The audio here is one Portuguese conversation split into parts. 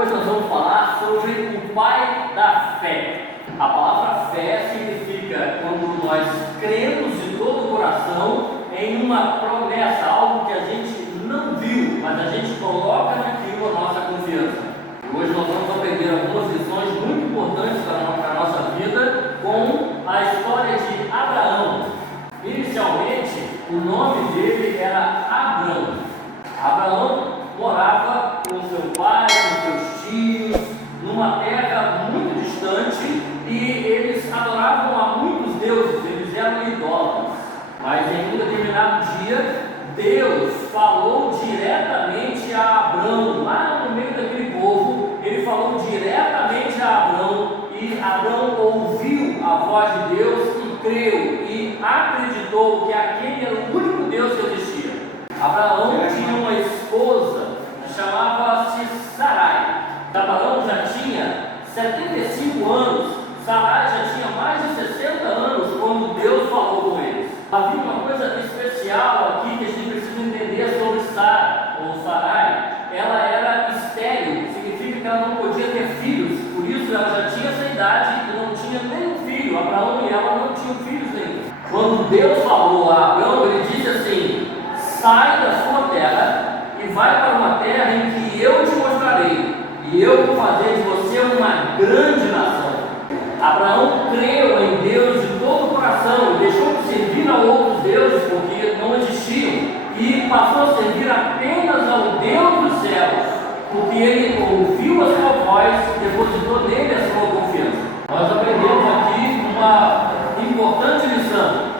Hoje nós vamos falar sobre o pai da fé. A palavra fé significa quando nós cremos de todo o coração em uma promessa, algo que a gente não viu, mas a gente coloca naquilo a nossa confiança. Hoje nós vamos aprender algumas lições muito importantes para a nossa vida com a história de Abraão. Inicialmente, o nome dele era Abrão. Abraão morava com seu pai, com seus tios, numa terra muito distante, e eles adoravam a muitos deuses, eles eram idólatras. Mas em um determinado dia, Deus falou diretamente a Abrão, lá no meio daquele povo. Ele falou diretamente a Abrão, e Abrão ouviu a voz de Deus e creu e acreditou que aquele era o único Deus que existia. Abraão tinha uma esposa que chamava-se Sarai. Abraão já tinha 75 anos, Sarai já tinha mais de 60 anos quando Deus falou com eles. Havia uma coisa especial aqui que a gente precisa entender sobre Sara, ou Sarai. Ela era estéril, significa que ela não podia ter filhos, por isso ela já tinha essa idade e não tinha nenhum filho. Abraão e ela não tinham filhos nenhum. Quando Deus falou a Abraão, ele disse assim: sai da sua terra e vai para uma terra em que eu te mostrarei, e eu vou fazer de você uma grande nação. Abraão creu em Deus de todo o coração, deixou de servir a outros deuses porque não existiam, e passou a servir apenas ao Deus dos céus, porque ele ouviu a sua voz e depositou nele a sua confiança. Nós aprendemos aqui uma importante lição: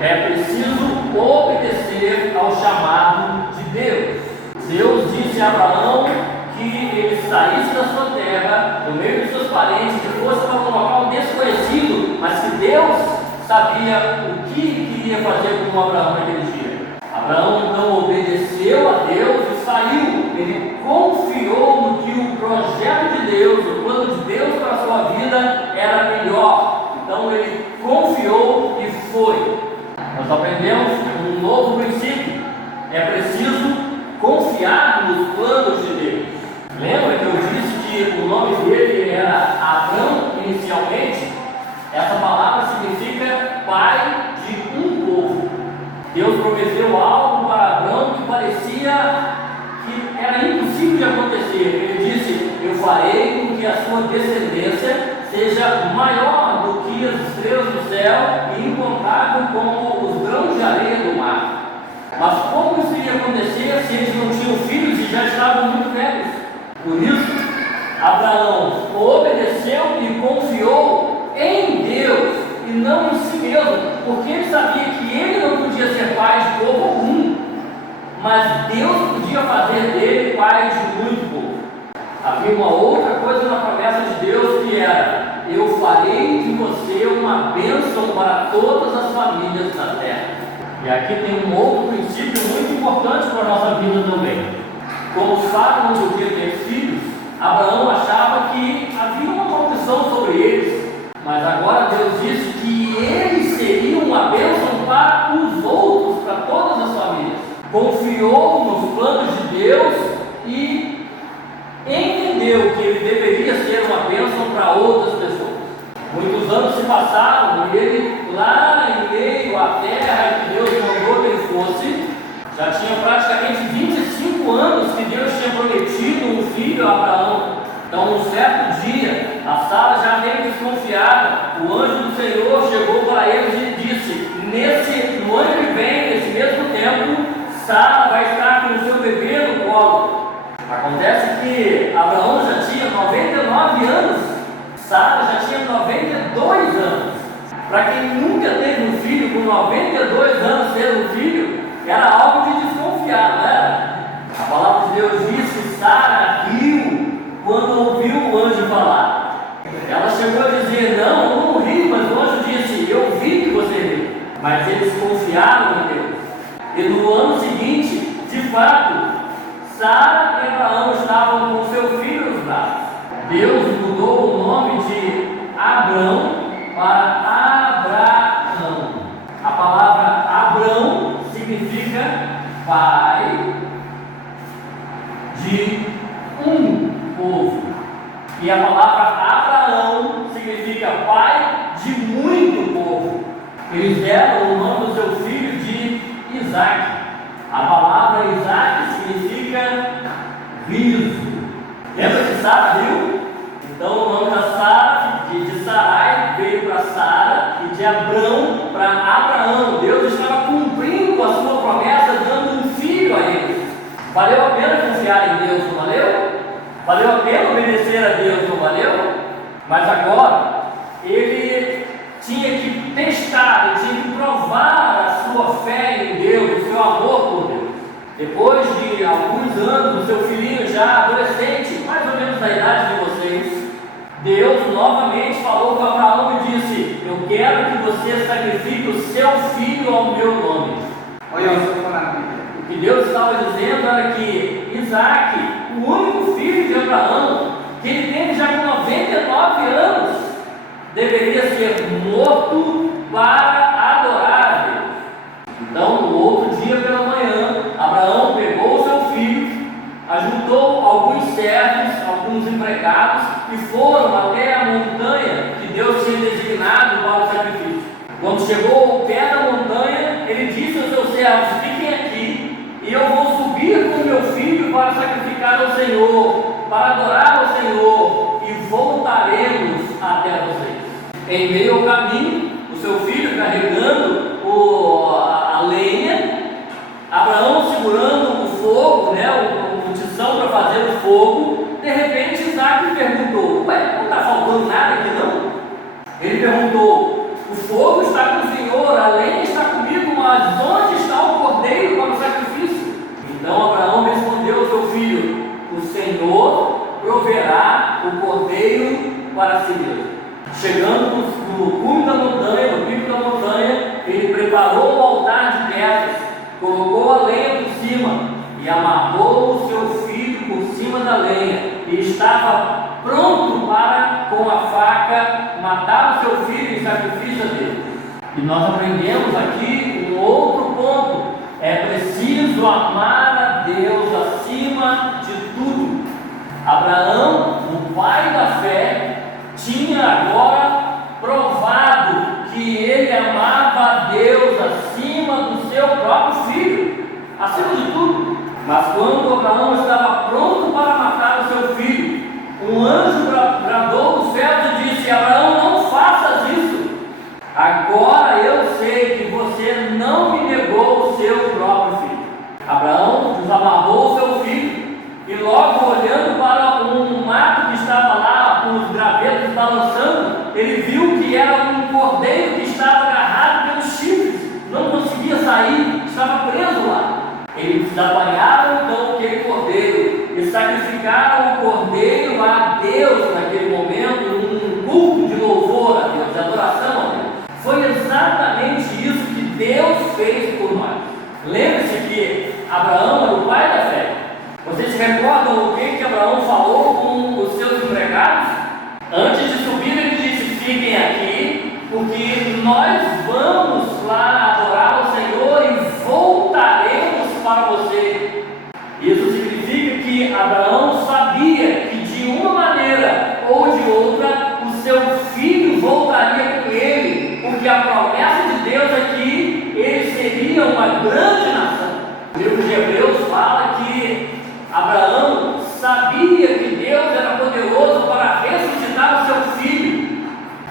é preciso obedecer ao chamado de Deus. Deus disse a Abraão que ele saísse da sua terra, no meio dos seus parentes, que fosse para um local desconhecido, mas que Deus sabia o que ele queria fazer com Abraão naquele dia. Abraão então obedeceu a Deus e saiu. Ele confiou no que o projeto de Deus, o plano de Deus para a sua vida era melhor. Então ele confiou e foi. Nós aprendemos um novo princípio: é preciso confiar nos planos de Deus. Lembra que eu disse que o nome dele era Abrão inicialmente? Essa palavra significa pai de um povo. Deus prometeu algo para Abrão que parecia que era impossível de acontecer. Ele disse: eu farei com que a sua descendência seja maior do que as estrelas do céu e incontável como os grãos de areia do mar. Mas como isso iria acontecer se eles não tinham filhos e já estavam muito velhos? Por isso, Abraão obedeceu e confiou em Deus e não em si mesmo, porque ele sabia que ele não podia ser pai de povo algum, mas Deus podia fazer dele pai de muito povo. Havia uma outra coisa na promessa de Deus, que era: eu farei de você uma bênção para todas as famílias da terra. E aqui tem um outro princípio muito importante para a nossa vida também. Como Sara não podia ter filhos, Abraão achava que havia uma maldição sobre eles, mas agora Deus disse que eles seriam uma bênção para os outros, para todas as famílias. Confiou nos planos de Deus e entendeu que ele deveria ser uma bênção para outras pessoas. Muitos anos se passaram e ele, lá em meio à terra que Deus mandou que ele fosse, já tinha praticamente 25 anos que Deus tinha prometido um filho a Abraão. Então, um certo dia, a Sara já meio desconfiada, o anjo do Senhor chegou para eles e disse: no ano que vem, nesse mesmo tempo, Sara vai estar com o seu bebê no colo. Acontece que Abraão já tinha 99 anos, Sara já tinha 92 anos. Para quem nunca teve um filho, com 92 anos ter um filho, era algo de desconfiar, não era? A palavra de Deus diz que Sara riu quando ouviu o anjo falar. Ela chegou a dizer: não, eu não ri, mas o anjo disse: eu vi que você riu. Mas eles confiaram em Deus. E no ano seguinte, de fato, Sara e Abraão estavam com seu filho nos braços. Deus mudou o nome de Abrão para Abraão. A palavra Abrão significa pai de um povo. E a palavra Abraão significa pai de muito povo. Eles deram o nome do seu filho de Isaac. A palavra Isaac significa riso. Lembra de Sara, viu? Então o nome da Sara, de Sarai, veio para Sara, e de Abrão para Abraão. Deus estava cumprindo a sua promessa, dando um filho a eles. Valeu a pena confiar em Deus, não valeu? Valeu a pena obedecer a Deus, não valeu? Mas agora, ele tinha que testar, ele tinha que provar a sua fé em Deus, o seu amor por Deus. Depois de alguns anos, o seu filhinho já adolescente, mais ou menos da idade de vocês, Deus novamente falou com Abraão e disse: eu quero que você sacrifique o seu filho ao meu nome. O que Deus estava dizendo era que Isaac, o único filho de Abraão, que ele teve já com 99 anos, deveria ser morto para adorar a Deus. Então, no outro dia pela manhã, Abraão pegou o seu filho, ajuntou alguns servos, alguns empregados, e foram até a montanha que Deus tinha designado para o sacrifício. Quando chegou ao pé da montanha, ele disse aos seus servos: fiquem aqui, e eu vou subir com meu filho para sacrificar ao Senhor, para adorar ao Senhor, e voltaremos até vocês. Em meio ao caminho, o seu filho carregando a lenha, Abraão segurando o fogo, o tição para fazer o fogo. De repente Isaac perguntou: ué, não está faltando nada aqui não? Ele perguntou: o fogo está com o Senhor, a lenha está comigo, mas onde está o cordeiro para o sacrifício? Então Abraão respondeu ao seu filho: o Senhor proverá o cordeiro para si mesmo. Chegando no cume da montanha, no pico da montanha, ele preparou o altar de pedras, colocou a lenha por cima e amarrou o seu filho por cima da lenha, e estava pronto para, com a faca, matar o seu filho em sacrifício a Deus. E nós aprendemos aqui um outro ponto: é preciso amar a Deus acima de tudo. Abraão, o pai da fé, tinha agora provado que ele amava a Deus acima do seu próprio filho, acima de tudo. Mas quando Abraão estava pronto para matar o seu filho, um anjo bradou dos céus e disse: Abraão, não faças isso. Agora eu sei que você não me negou o seu próprio filho. Abraão desamarrou o seu filho e, logo olhando para um mato que estava lá, com os gravetos balançando, ele viu que era um cordeiro que estava agarrado pelos chifres, não conseguia sair, estava preso lá. Eles apanharam então aquele cordeiro e sacrificaram o cordeiro a Deus naquele momento, num culto de louvor a Deus, de adoração a Deus. Foi exatamente isso que Deus fez por nós. Lembre-se que Abraão era o pai da fé. Vocês se recordam o que Abraão falou com os seus empregados? Antes de subir, ele disse: fiquem aqui, porque nós vamos lá adorar o Senhor e voltaremos para você. Isso significa que Abraão sabia que de uma maneira ou de outra o seu filho voltaria com ele, porque a promessa de Deus é que ele seria uma grande nação. O livro de Hebreus fala que Abraão sabia que Deus era poderoso para ressuscitar o seu filho.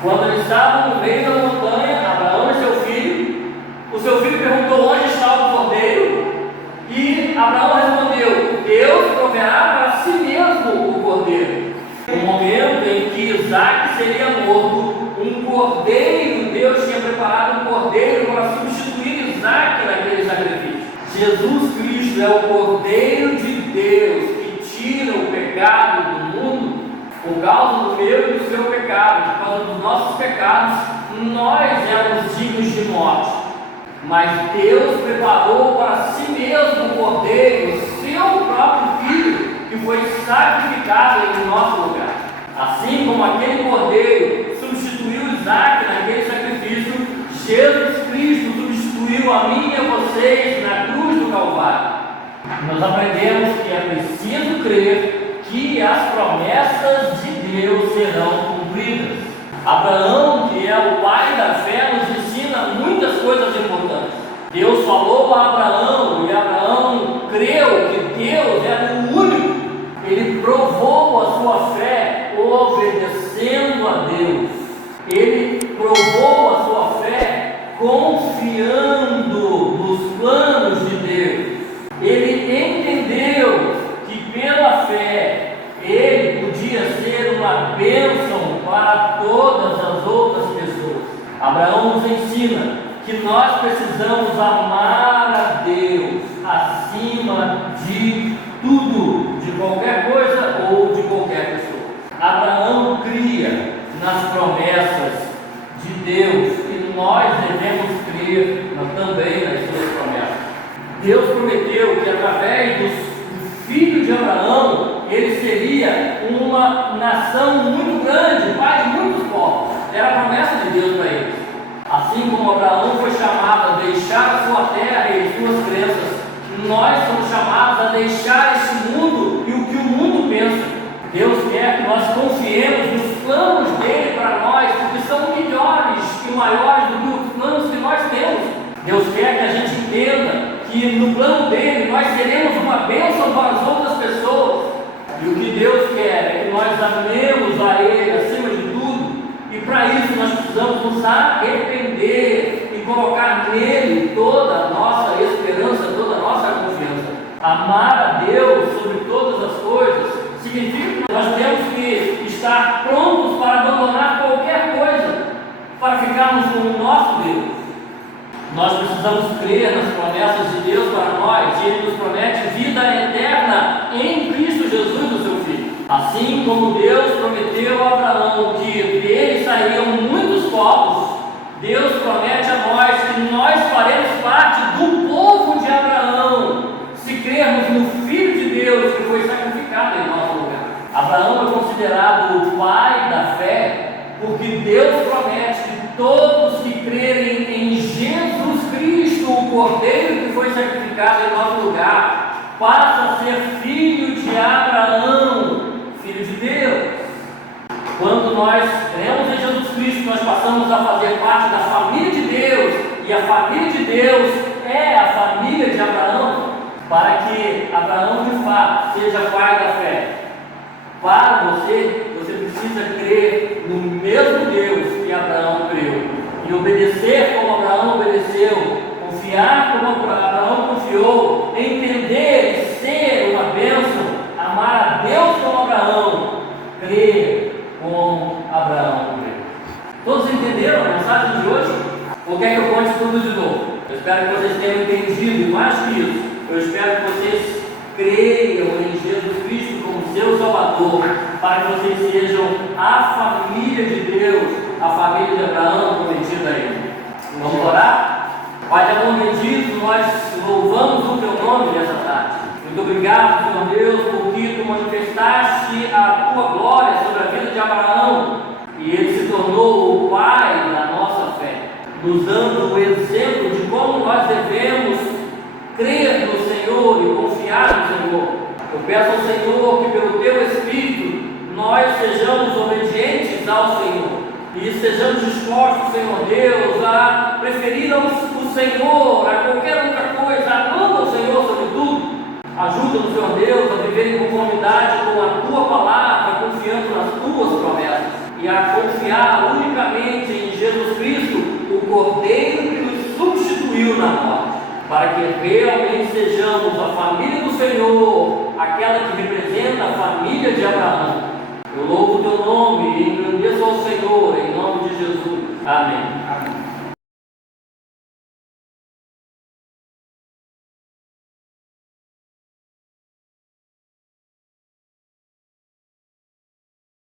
Quando ele estava no meio da montanha, Abraão e seu filho, o seu filho perguntou: onde está o cordeiro? E Abraão respondeu: Deus proverá para si mesmo o cordeiro. No momento em que Isaac seria morto, um cordeiro, Deus tinha preparado um cordeiro para substituir Isaac naquele sacrifício. Jesus Cristo é o Cordeiro de Deus que tira o pecado do mundo. Por causa do meu e do seu pecado, por causa dos nossos pecados, nós éramos dignos de morte. Mas Deus preparou para si mesmo o Cordeiro, o seu próprio Filho, que foi sacrificado em nosso lugar. Assim como aquele Cordeiro substituiu Isaac naquele sacrifício, Jesus Cristo substituiu a mim e a vocês na cruz do Calvário. Nós aprendemos que é preciso crer que as promessas de Abraão, que é o pai da fé, nos ensina muitas coisas importantes. Deus falou a Abraão e Abraão creu que Deus era o único. Ele provou a sua fé obedecendo a Deus. Ele provou a sua fé confiando nos planos de Deus. Ele entendeu que pela fé ele podia ser uma bênção para todas as outras pessoas. Abraão nos ensina que nós precisamos amar a Deus acima de tudo, de qualquer coisa ou de qualquer pessoa. Abraão cria nas promessas de Deus e nós devemos crer também nas suas promessas. Deus prometeu que através do filho de Abraão ele seria uma nação muito grande, pai de muitos povos. Era a promessa de Deus para eles. Assim como Abraão foi chamado a deixar a sua terra e as suas crenças, nós somos chamados a deixar este mundo e o que o mundo pensa. Deus quer que nós confiemos nos planos dele para nós, porque são melhores e maiores do que os planos que nós temos. Deus quer que a gente entenda que no plano dele nós seremos uma bênção para as outras pessoas. E o que Deus quer é que nós amemos a ele acima de tudo. E para isso nós precisamos nos arrepender e colocar nele toda a nossa esperança, toda a nossa confiança. Amar a Deus sobre todas as coisas significa que nós temos que estar prontos para abandonar qualquer coisa, para ficarmos com o nosso Deus. Nós precisamos crer nas promessas de Deus para nós, e Ele nos promete vida eterna em Cristo Jesus, o seu Filho. Assim como Deus prometeu a Abraão que dele sairiam muitos povos, Deus promete a nós que nós faremos parte do povo de Abraão, se crermos no Filho de Deus que foi sacrificado em nosso lugar. Abraão é considerado o pai da fé, porque Deus promete que todos que crerem em Jesus Cristo, o Cordeiro que foi sacrificado em nosso lugar, passa a ser filho de Abraão, filho de Deus. Quando nós cremos em Jesus Cristo, nós passamos a fazer parte da família de Deus, e a família de Deus é a família de Abraão, para que Abraão de fato seja pai da fé. Para você precisa crer no mesmo Deus que Abraão creu, e obedecer como Abraão obedeceu, confiar como Abraão confiou, entender e ser uma bênção, amar a Deus como Abraão, crer como Abraão creu. Todos entenderam a mensagem de hoje? Ou quer que eu conte tudo de novo? Eu espero que vocês tenham entendido, mais que isso, eu espero que vocês creiam em Jesus Cristo como seu Salvador, para que vocês sejam a família de Deus, a família de Abraão prometida a Ele. Vamos orar? Pai de amor bendito, nós louvamos o Teu nome nessa tarde. Muito obrigado, Senhor Deus, porque Tu manifestaste a Tua glória sobre a vida de Abraão, e ele se tornou o pai da nossa fé, nos dando o exemplo de como nós devemos crer no Senhor e confiar no Senhor. Eu peço ao Senhor que pelo Teu Espírito nós sejamos obedientes ao Senhor e sejamos dispostos, Senhor Deus, a preferir o Senhor a qualquer outra coisa, amando o Senhor sobre tudo. Ajuda-nos, Senhor Deus, a viver em conformidade com a Tua palavra, confiando nas Tuas promessas, e a confiar unicamente em Jesus Cristo, o Cordeiro que nos substituiu na morte, para que realmente sejamos a família do Senhor, aquela que representa a família de Abraão. Eu louvo o Teu nome e engrandeço ao Senhor, em nome de Jesus. Amém.